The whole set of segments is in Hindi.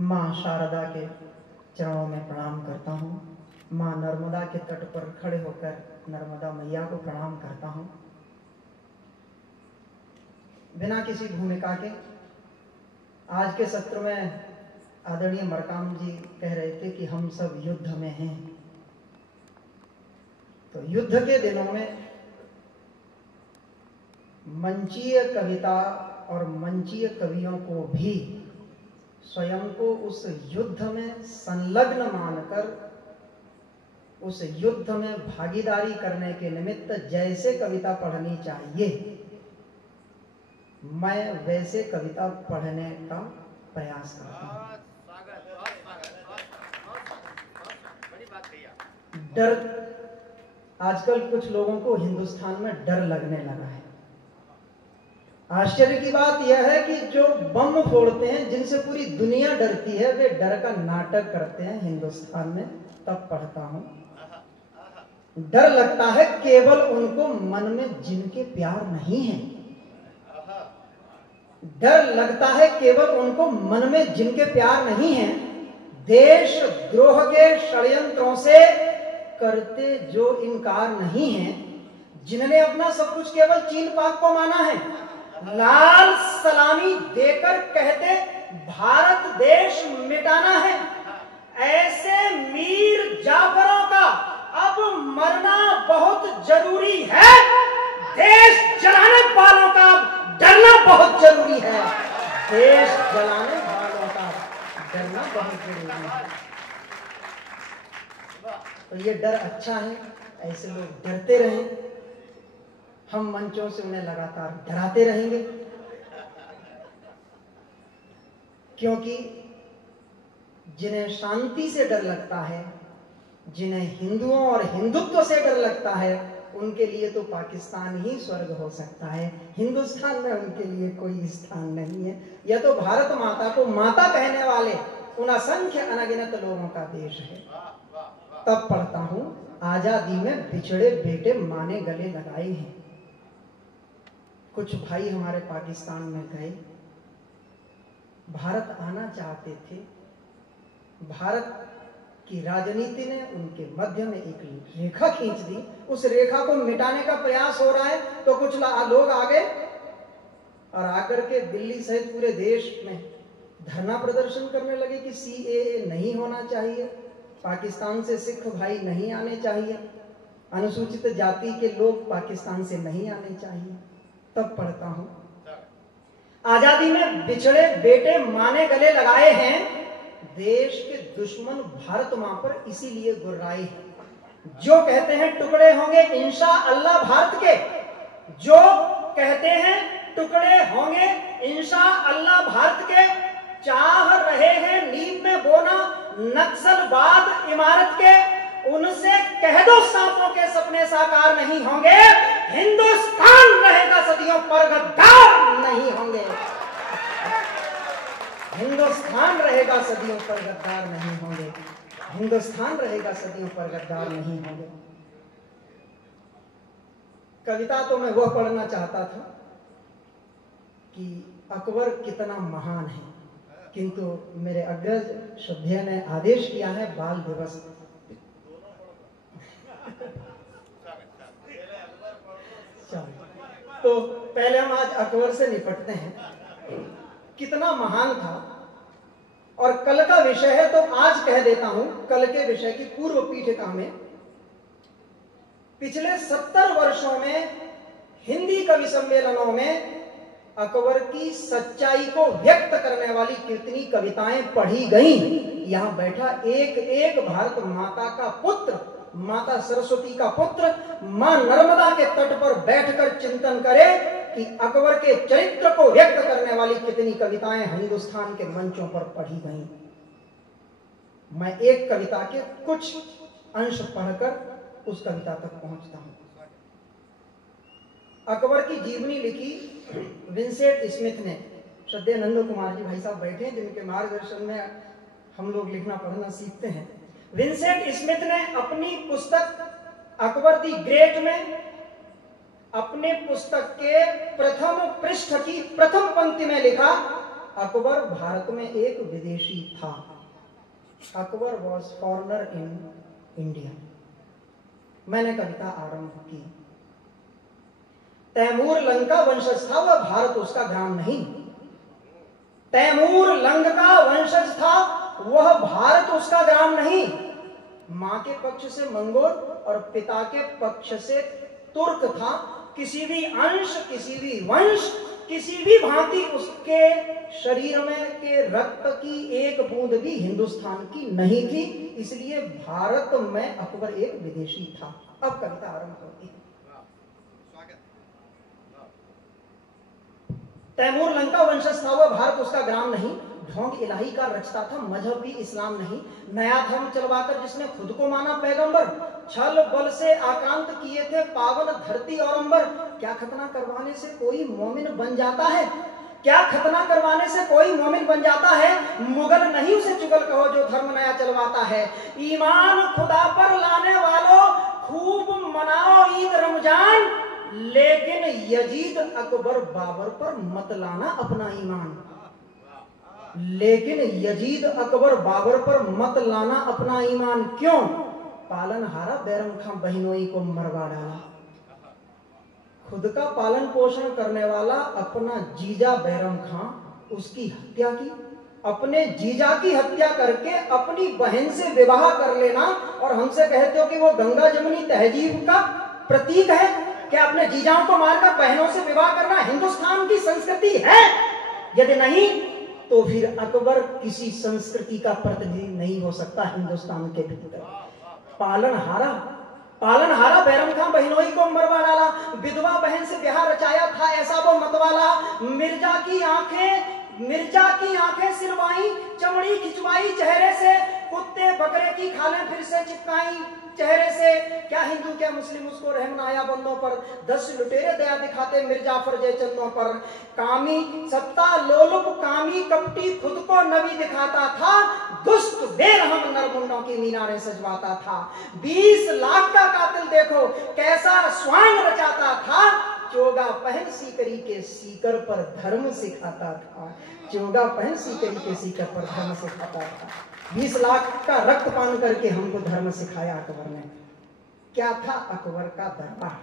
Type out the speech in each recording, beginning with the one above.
माँ शारदा के चरणों में प्रणाम करता हूँ। माँ नर्मदा के तट पर खड़े होकर नर्मदा मैया को प्रणाम करता हूँ। बिना किसी भूमिका के आज के सत्र में आदरणीय मरकाम जी कह रहे थे कि हम सब युद्ध में हैं। तो युद्ध के दिनों में मंचीय कविता और मंचीय कवियों को भी स्वयं को उस युद्ध में संलग्न मानकर उस युद्ध में भागीदारी करने के निमित्त जैसे कविता पढ़नी चाहिए, मैं वैसे कविता पढ़ने का प्रयास करता हूं। डर, आजकल कुछ लोगों को हिंदुस्तान में डर लगने लगा है। आश्चर्य की बात यह है कि जो बम फोड़ते हैं, जिनसे पूरी दुनिया डरती है, वे डर का नाटक करते हैं हिंदुस्तान में। तब पढ़ता हूं, डर लगता है केवल उनको मन में जिनके प्यार नहीं है। डर लगता है केवल उनको मन में जिनके प्यार नहीं है। देश द्रोह के षड्यंत्रों से करते जो इनकार नहीं है, जिन्होंने अपना सब कुछ केवल चीन पाक को माना है, लाल सलामी देकर कहते भारत देश मिटाना है, ऐसे मीर जाफरों का अब मरना बहुत जरूरी है। देश जलाने वालों का डरना बहुत जरूरी है। देश जलाने वालों का डरना बहुत जरूरी है। तो ये डर अच्छा है, ऐसे लोग डरते रहें। हम मंचों से उन्हें लगातार डराते रहेंगे, क्योंकि जिन्हें शांति से डर लगता है, जिन्हें हिंदुओं और हिंदुत्व से डर लगता है, उनके लिए तो पाकिस्तान ही स्वर्ग हो सकता है। हिंदुस्तान में उनके लिए कोई स्थान नहीं है। यह तो भारत माता को माता कहने वाले उन असंख्य अनगिनत लोगों का देश है। तब पढ़ता हूं, आजादी में बिछड़े बेटे माँ ने गले लगाए हैं। कुछ भाई हमारे पाकिस्तान में गए, भारत आना चाहते थे। भारत की राजनीति ने उनके मध्य में एक रेखा खींच दी। उस रेखा को मिटाने का प्रयास हो रहा है। तो कुछ लोग आ गए और आकर के दिल्ली सहित पूरे देश में धरना प्रदर्शन करने लगे कि CAA नहीं होना चाहिए, पाकिस्तान से सिख भाई नहीं आने चाहिए, अनुसूचित जाति के लोग पाकिस्तान से नहीं आने चाहिए। तब पढ़ता हूं, आजादी में बिछड़े बेटे माँ ने गले लगाए हैं। देश के दुश्मन भारत मां पर इसीलिए गुर्राए हैं। जो कहते हैं टुकड़े होंगे इंशाअल्लाह भारत के, जो कहते हैं टुकड़े होंगे इंशाअल्लाह भारत के, चाह रहे हैं नींव में बोना नक्सलवाद इमारत के, उनसे कह दो सांपों के सपने साकार नहीं होंगे। हिंदुस्तान रहेगा सदियों पर गद्दार नहीं होंगे। हिंदुस्तान रहेगा सदियों पर गद्दार नहीं होंगे। हिंदुस्तान रहेगा सदियों पर गद्दार नहीं होंगे। कविता तो मैं वह पढ़ना चाहता था कि अकबर कितना महान है, किंतु मेरे अग्रज श्रद्धेय ने आदेश किया है बाल दिवस। तो पहले हम आज अकबर से निपटते हैं। कितना महान था। और कल का विषय है तो आज कह देता हूं, कल के विषय की पूर्व पीठिका में पिछले 70 वर्षों में हिंदी कवि सम्मेलनों में अकबर की सच्चाई को व्यक्त करने वाली कितनी कविताएं पढ़ी गईं। यहां बैठा एक एक भारत माता का पुत्र, माता सरस्वती का पुत्र, मां नर्मदा के तट पर बैठकर चिंतन करे कि अकबर के चरित्र को व्यक्त करने वाली कितनी कविताएं हिंदुस्तान के मंचों पर पढ़ी गईं। मैं एक कविता के कुछ अंश पढ़कर उस कविता तक पहुंचता हूं। अकबर की जीवनी लिखी विंसेंट स्मिथ ने। श्रद्धेय नंदू कुमार जी भाई साहब बैठे हैं, जिनके मार्गदर्शन में हम लोग लिखना पढ़ना सीखते हैं। विंसेंट स्मिथ ने अपनी पुस्तक अकबर दी ग्रेट में अपने पुस्तक के प्रथम पृष्ठ की प्रथम पंक्ति में लिखा, अकबर भारत में एक विदेशी था। Akbar was foreigner in India. मैंने कविता आरंभ की। तैमूर लंका वंशज था, वह भारत उसका ग्राम नहीं। तैमूर लंका वंशज था, वह भारत उसका ग्राम नहीं। मां के पक्ष से मंगोल और पिता के पक्ष से तुर्क था। किसी भी अंश, किसी भी वंश, किसी भी भांति उसके शरीर में के रक्त की एक बूंद भी हिंदुस्तान की नहीं थी। इसलिए भारत में अकबर एक विदेशी था। अब कविता आरंभ होगी। तैमूर लंका वंशज था, वह भारत उसका ग्राम नहीं। ढोंग इलाही का रचता था, मजहब भी इस्लाम नहीं। नया धर्म चलवाकर जिसने खुद को माना पैगंबर, छल बल से आक्रांत किए थे पावन धरती और अंबर। क्या खतना करवाने से कोई मोमिन बन जाता है? क्या खतना करवाने से कोई मोमिन बन जाता है? मुगल नहीं उसे चुगल कहो जो धर्म नया चलवाता है। ईमान खुदा पर लाने वालों खूब मनाओ ईद रमजान, लेकिन यजीद अकबर बाबर पर मत लाना अपना ईमान। लेकिन यजीद अकबर बाबर पर मत लाना अपना ईमान। क्यों? पालनहारा बैरम खां बहनोई को मरवा डाला। खुद का पालन पोषण करने वाला अपना जीजा बैरम खां, उसकी हत्या की। अपने जीजा की हत्या करके अपनी बहन से विवाह कर लेना और हमसे कहते हो कि वो गंगा जमुनी तहजीब का प्रतीक है। क्या अपने जीजाओं को मारकर बहनों से विवाह करना हिंदुस्तान की संस्कृति है? यदि नहीं तो फिर अकबर किसी संस्कृति का प्रतिनिधि नहीं हो सकता हिंदुस्तान के भीतर। पालनहारा बैरम खां बहनोई को मरवा डाला। विधवा बहन से ब्याह रचाया था ऐसा वो मतवाला। मिर्जा की आंखें सिरवाई, चमड़ी खिंचवाई चेहरे से, कुत्ते बकरे की खालें फिर से चिपकाई चेहरे से। क्या हिंदू क्या मुस्लिम उसको रहम आया बंदों पर। 10 लुटेरे दया दिखाते मिर्जाफर जय चंदों पर। कामी सत्ता लोलुप कामी कपटी खुद को नबी दिखाता था। दुष्ट बेरहम नरमुंडों की मीनारें सजवाता था। 20 लाख का कातिल देखो कैसा स्वांग रचाता था। चोगा पहन सीकरी के सीकर पर धर्म सिखाता था। चोगा पहन सीकरी के सीकर पर धर्म सिखाता था। 20 लाख का रक्तपान करके हमको धर्म सिखाया अकबर ने। क्या था अकबर का दरबार?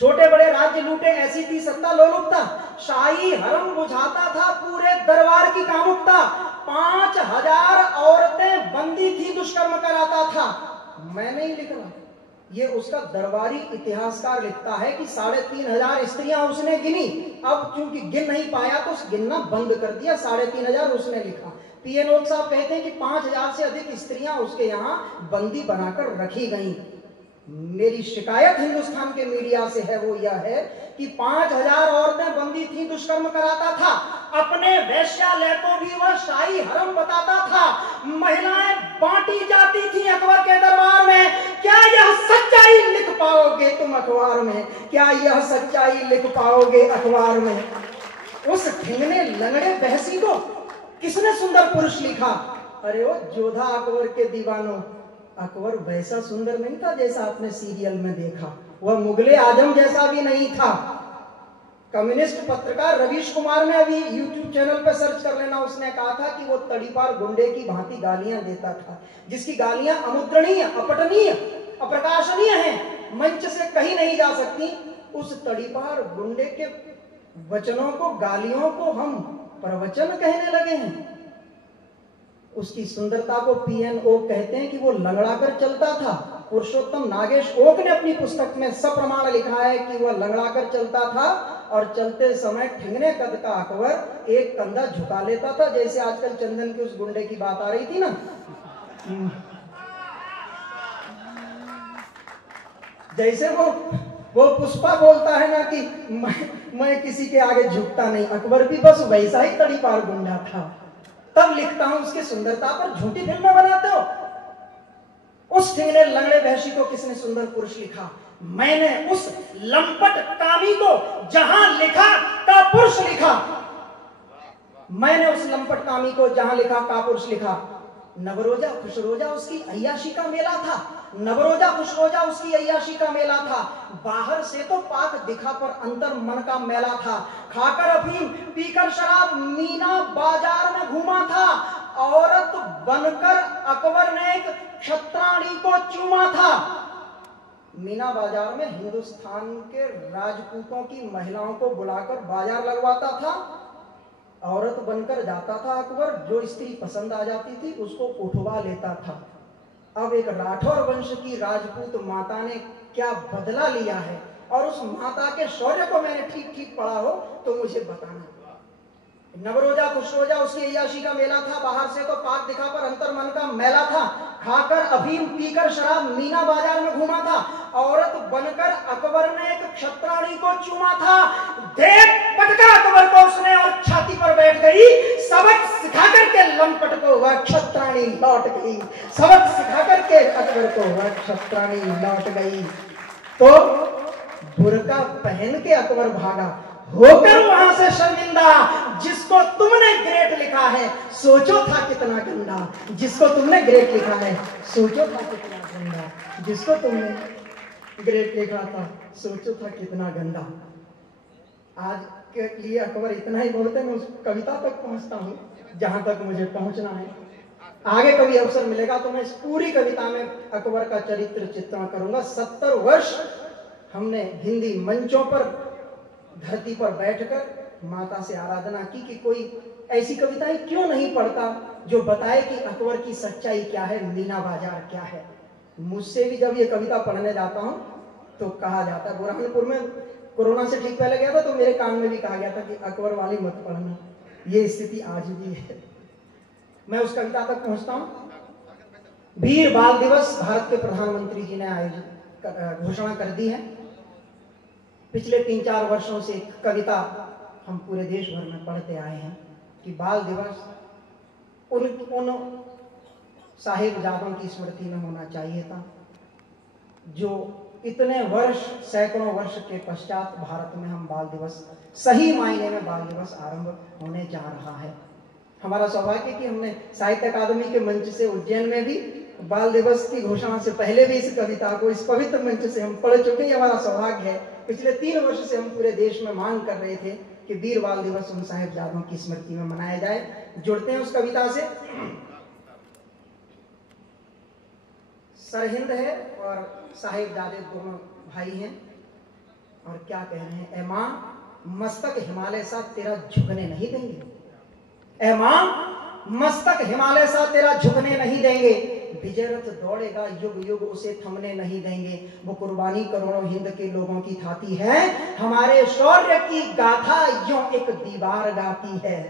छोटे बड़े राज्य लूटे ऐसी थी सत्ता लोलुपता। शाही हरम बुझाता था पूरे दरबार की कामुकता। 5000 औरतें बंदी थी दुष्कर्म कराता था। मैं नहीं लिख रहा, ये उसका दरबारी इतिहासकार लिखता है कि 3500 स्त्रियां उसने गिनी। अब चूंकि गिन नहीं पाया तो गिनना बंद कर दिया। 3500 उसने लिखा। पीएन ओक साहब कहते हैं कि 5000 से अधिक स्त्रियां उसके यहाँ बंदी बनाकर रखी गई। मेरी शिकायत हिंदुस्तान के मीडिया से है वो यह है कि 5000 औरतें बंदी थी, दुष्कर्म कराता था। अपने वेश्यालय को भी वह शाही हरम बताता था। महिलाएं बांटी जाती थी अकबर के दरबार में। क्या यह सच्चाई लिख पाओगे तुम अखबार में? क्या यह सच्चाई लिख पाओगे अखबार में? उस ठिंगने लंगड़े बहसी को किसने सुंदर पुरुष लिखा? अरे वो जोधा अकबर के दीवानों, अकबर वैसा सुंदर नहीं था जैसा आपने सीरियल में देखा। वह मुगले आजम जैसा भी नहीं था। कम्युनिस्ट पत्रकार रवीश कुमार ने अभी YouTube चैनल पर सर्च कर लेना, उसने कहा था कि वो तड़ीपार गुंडे की भांति गालियां देता था, जिसकी गालियां अमुद्रणीय, अपठनीय, अप्रकाशनीय हैं, मंच से कहीं नहीं जा सकती। उस तड़ीपार गुंडे के वचनों को, गालियों को हम प्रवचन कहने लगे हैं। उसकी सुंदरता को पीएन ओक कहते हैं कि वो लंगड़ा कर चलता था। पुरुषोत्तम नागेश ओक ने अपनी पुस्तक में सप्रमाण लिखा है कि वह लंगड़ा कर चलता था और चलते समय ठिंगने कद का अकबर एक कंधा झुका लेता था, जैसे आजकल चंदन के उस गुंडे की बात आ रही थी ना। जैसे वो पुष्पा बोलता है ना कि मैं किसी के आगे झुकता नहीं, अकबर भी बस वैसा ही तड़ीपार गुंडा था। तब लिखता हूं उसकी सुंदरता पर झूठी फिल्में बनाते हो। उस ठिंगने लंगड़े वहशी को किसने सुंदर पुरुष लिखा? मैंने उस लंपट कामी को जहां लिखा का पुरुष लिखा। मैंने उस लंपट कामी को जहां लिखा का पुरुष लिखा। नवरोजा खुशरोजा उसकी अय्याशी का मेला था, नवरोजा खुशरोजा उसकी अय्याशी का मेला था। बाहर से तो पाक दिखा पर अंतर मन का मेला था। खाकर अफीम पीकर शराब मीना बाजार में घूमा था, औरत बनकर अकबर ने एक क्षत्राणी को चूमा था। मीना बाजार में हिंदुस्तान के राजपूतों की महिलाओं को बुलाकर बाजार लगवाता था। औरत बनकर जाता था अकबर, जो स्त्री पसंद आ जाती थी उसको उठवा लेता था। अब एक राठौर वंश की राजपूत माता ने क्या बदला लिया है, और उस माता के शौर्य को मैंने ठीक ठीक पढ़ा हो तो मुझे बताना। नवरोजा खुशरोजा उसकी अय्याशी का मेला था, बाहर से तो पाक दिखा पर अंतर मन का मैला था। खाकर अफीम पीकर शराब मीना बाजार में घूमा था, औरत बनकर अकबर ने एक क्षत्राणी को चूमा था। देख पटका अकबर को उसने और छाती पर बैठ गई। सबक सिखाकर के लंपट को वह क्षत्राणी लौट गई, सबक सिखाकर के अकबर को वह क्षत्राणी लौट गई। तो बुर्का पहन के अकबर भागा, होकर वहां से शर्मिंदा। जिसको तुमने ग्रेट लिखा है सोचो था कितना गंदा, जिसको तुमने ग्रेट लिखा है सोचो था कितना गंदा, जिसको तुमने ग्रेट लिखा था सोचो था कितना गंदा। आज के लिए अकबर इतना ही बहुत है। मैं उस कविता तक पहुंचता हूं जहां तक मुझे पहुंचना है। आगे कभी अवसर मिलेगा तो मैं इस पूरी कविता में अकबर का चरित्र चित्रण करूंगा। 70 वर्ष हमने हिंदी मंचों पर धरती पर बैठकर माता से आराधना की कि कोई ऐसी कविताएं क्यों नहीं पढ़ता जो बताए कि अकबर की सच्चाई क्या है, मीना बाजार क्या है। मुझसे भी जब ये कविता पढ़ने जाता हूं तो कहा जाता है, बुरहानपुर में कोरोना से ठीक पहले गया था तो मेरे कान में भी कहा गया था कि अकबर वाली मत पढ़ना। ये स्थिति आज भी है। मैं उस कविता तक पहुंचता हूं। वीर बाल दिवस भारत के प्रधानमंत्री जी ने आयोजित घोषणा कर दी है। पिछले 3-4 वर्षों से एक कविता हम पूरे देश भर में पढ़ते आए हैं कि बाल दिवस उन साहिबजादों की स्मृति में होना चाहिए था जो इतने वर्ष, सैकड़ों वर्ष के पश्चात भारत में हम बाल दिवस, सही मायने में बाल दिवस आरंभ होने जा रहा है। हमारा सौभाग्य कि हमने साहित्य अकादमी के मंच से उज्जैन में भी बाल दिवस की घोषणा से पहले भी इस कविता को इस पवित्र मंच से हम पढ़ चुके हैं। हमारा सौभाग्य है। पिछले 3 वर्ष से हम पूरे देश में मांग कर रहे थे कि वीर बाल दिवस उन साहिबजादों की स्मृति में मनाया जाए। जुड़ते हैं उस कविता से। सरहिंद है और साहिबजादे दोनों भाई हैं और क्या कह रहे हैं। ए मां मस्तक हिमालय सा तेरा झुकने नहीं देंगे, ए मां मस्तक हिमालय सा तेरा झुकने नहीं देंगे। विजय रथ दौड़ेगा युग युग उसे थमने नहीं देंगे। वो कुर्बानी करोड़ों हिंद के लोगों की थाती है, हमारे शौर्य की गाथा यूं एक दीवार गाती है,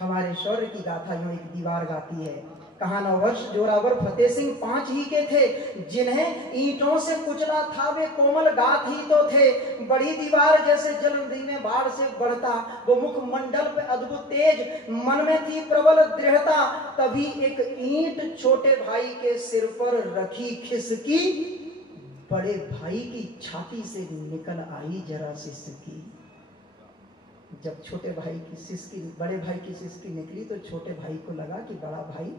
हमारे शौर्य की गाथा यूं एक दीवार गाती है। कहा 9 वर्ष जोरावर फतेह सिंह 5 ही के थे, जिन्हें ईंटों से कुचला था वे कोमल गात ही तो थे। बड़ी दीवार जैसे जलंधी में बाढ़ से बढ़ता, वो मुखमंडल पे अद्भुत तेज, मन में थी प्रबल दृढ़ता। तभी एक ईंट छोटे भाई के सिर पर रखी खिसकी, बड़े भाई की छाती से निकल आई जरा सिसकी। जब छोटे भाई की सिसकी, बड़े भाई की सिसकी निकली तो छोटे भाई को लगा कि बड़ा भाई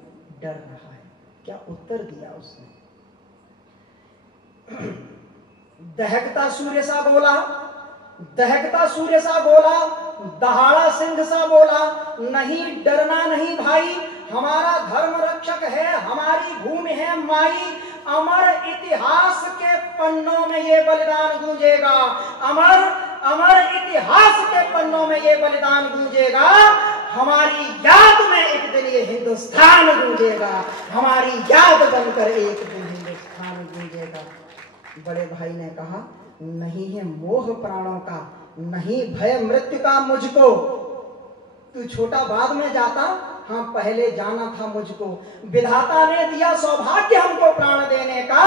डर रहा है। क्या उत्तर दिया उसने। दहकता सूर्य सा बोला, दहकता सूर्य सा बोला, दहाड़ा सिंह सा बोला, नहीं डरना नहीं भाई, हमारा धर्म रक्षक है, हमारी भूमि है माई। अमर इतिहास के पन्नों में ये बलिदान गूंजेगा, अमर अमर इतिहास के पन्नों में ये बलिदान गूंजेगा। हमारी याद में एक दिन ये हिंदुस्तान गूंजेगा, हमारी याद बनकर एक दिन हिंदुस्तान गूंजेगा। बड़े भाई ने कहा, नहीं है मोह प्राणों का, नहीं भय मृत्यु का मुझको। तू छोटा बाद में जाता, हाँ पहले जाना था मुझको। विधाता ने दिया सौभाग्य हमको प्राण देने का।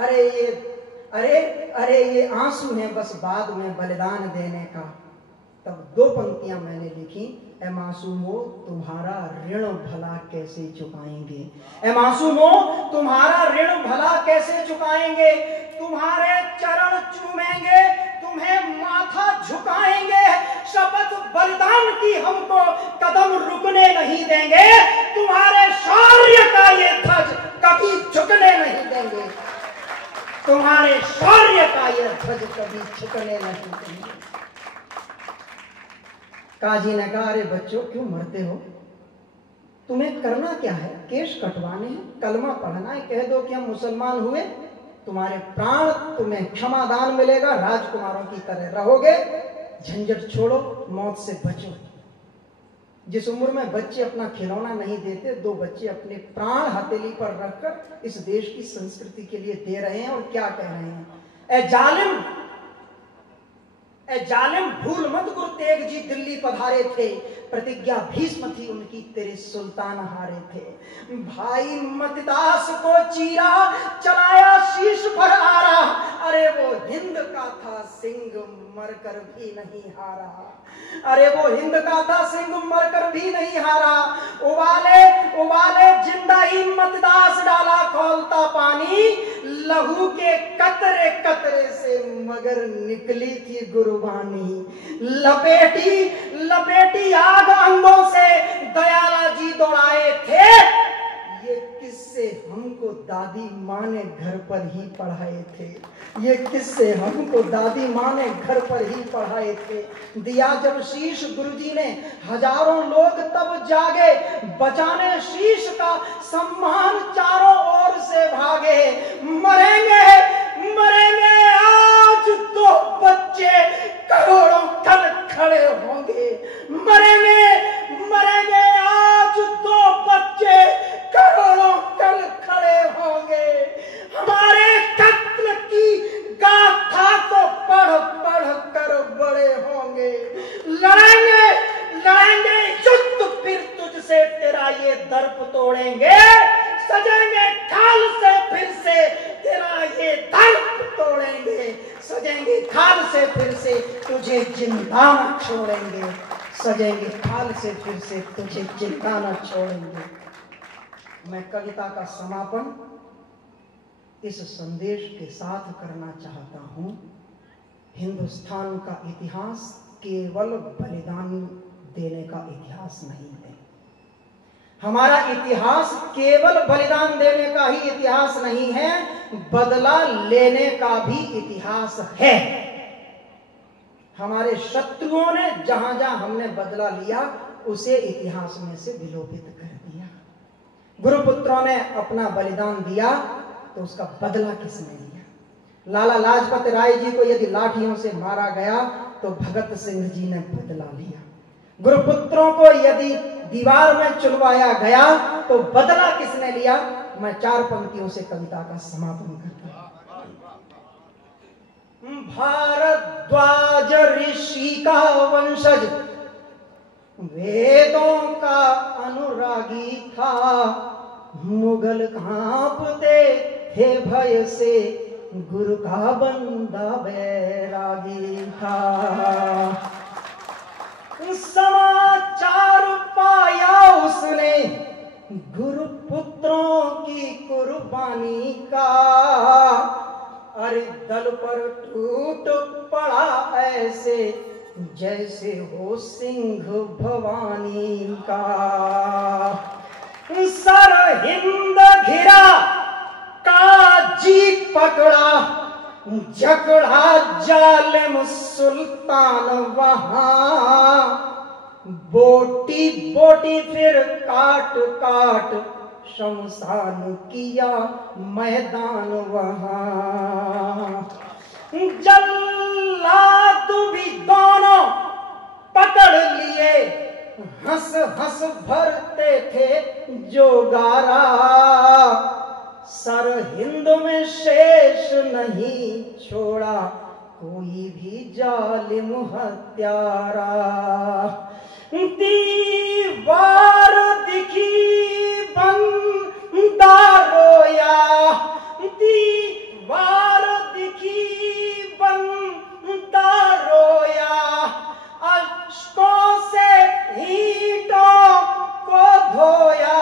अरे ये आंसू है बस बाद में बलिदान देने का। तब 2 पंक्तियां मैंने लिखी। ए मासूमो तुम्हारा ऋण भला कैसे चुकाएंगे, ए मासूमो तुम्हारा ऋण भला कैसे चुकाएंगे। तुम्हारे चरण चूमेंगे, तुम्हें माथा झुकाएंगे। शपथ बलिदान की हमको कदम रुकने नहीं देंगे। तुम्हारे शौर्य कभी झुकने नहीं देंगे, तुम्हारे शौर्य का यह ध्वज कभी झुकने नहीं देंगे। काजी ने कहा, अरे बच्चों क्यों मरते हो, तुम्हें करना क्या है, केश कटवाने हैं, कलमा पढ़ना है, कह दो कि हम मुसलमान हुए, तुम्हारे प्राण, तुम्हें क्षमादान मिलेगा, राजकुमारों की तरह रहोगे, झंझट छोड़ो, मौत से बचो। जिस उम्र में बच्चे अपना खिलौना नहीं देते, 2 बच्चे अपने प्राण हथेली पर रखकर इस देश की संस्कृति के लिए दे रहे हैं। और क्या कह रहे हैं, ए जालिम भूल मत, गुरु तेग जी दिल्ली पधारे थे, प्रतिज्ञा भीष्म थी उनकी, तेरे सुल्तान हारे थे। भाई मतिदास को चीरा, चलाया शीश पर आरा, अरे वो हिंद का था सिंह मरकर भी नहीं हारा, अरे वो हिंद का था सिंह मरकर भी नहीं हारा। उबाले जिंदा ही मतिदास डाला खौलता पानी, लहू के कतरे कतरे से मगर निकली थी गुरबानी। लपेटी आग अंगों से दयाला जी दौड़ाए थे, ये किस्से हमको दादी माँ ने घर पर ही पढ़ाए थे, ये किस्से हमको दादी माँ ने घर पर ही पढ़ाए थे। दिया जब शीश गुरुजी ने, हजारों लोग तब जागे, बचाने शीश का सम्मान चारों ओर से भागे। मरेंगे आज 2 बच्चे, करोड़ों कल खड़े होंगे। मरेंगे आज 2 बच्चे, करोड़ों कल खड़े होंगे। हमारे कत्ल की गाथा को पढ़ कर बड़े होंगे। लड़ेंगे युद्ध फिर तुझसे, तेरा ये दर्प तोड़ेंगे। सजेंगे खाल से फिर से, तेरा ये दर्प तोड़ेंगे। सजेंगे खाल से फिर से, तुझे जिंदा न छोड़ेंगे। सजेंगे खाल से फिर से, तुझे जिंदा न छोड़ेंगे। मैं कविता का समापन इस संदेश के साथ करना चाहता हूं, हिंदुस्तान का इतिहास केवल बलिदान देने का इतिहास नहीं है। हमारा इतिहास केवल बलिदान देने का ही इतिहास नहीं है, बदला लेने का भी इतिहास है। हमारे शत्रुओं ने जहां जहां हमने बदला लिया, उसे इतिहास में से विलोपित कर दिया। गुरुपुत्रों ने अपना बलिदान दिया, तो उसका बदला किसने लिया? लाला लाजपत राय जी को यदि लाठियों से मारा गया, तो भगत सिंह जी ने बदला लिया। गुरुपुत्रों को यदि दीवार में चुनवाया गया, तो बदला किसने लिया? मैं 4 पंक्तियों से कविता का समापन करता हूं। भारद्वाज ऋषि का वंशज, वेदों का अनुरागी था, मुगल कांपते थे भय से, गुरु का बंदा बैरागी था। समाचार पाया उसने गुरुपुत्रों की कुर्बानी का, अरे दल पर टूट पड़ा ऐसे जैसे हो सिंह भवानी का। सर हिंद घिरा, काजी पकड़ा, झगड़ा जालिम सुल्तान वहां, बोटी बोटी फिर काट काट शमशान किया मैदान वहां। जल्लाद भी दोनों पकड़ लिए, हंस हंस भरते थे जोगारा, सर हिंद में शेष नहीं छोड़ा कोई भी जालिम हत्यारा। दीवार दिखी बंदा रोया, दीवार दिखी बंदा रोया, अश्कों से ईंटों को धोया,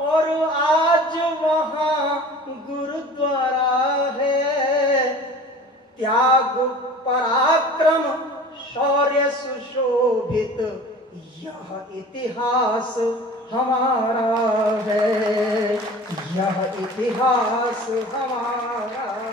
और आज वहां गुरुद्वारा है। त्याग पराक्रम शौर्य सुशोभित यह इतिहास हमारा है, यह इतिहास हमारा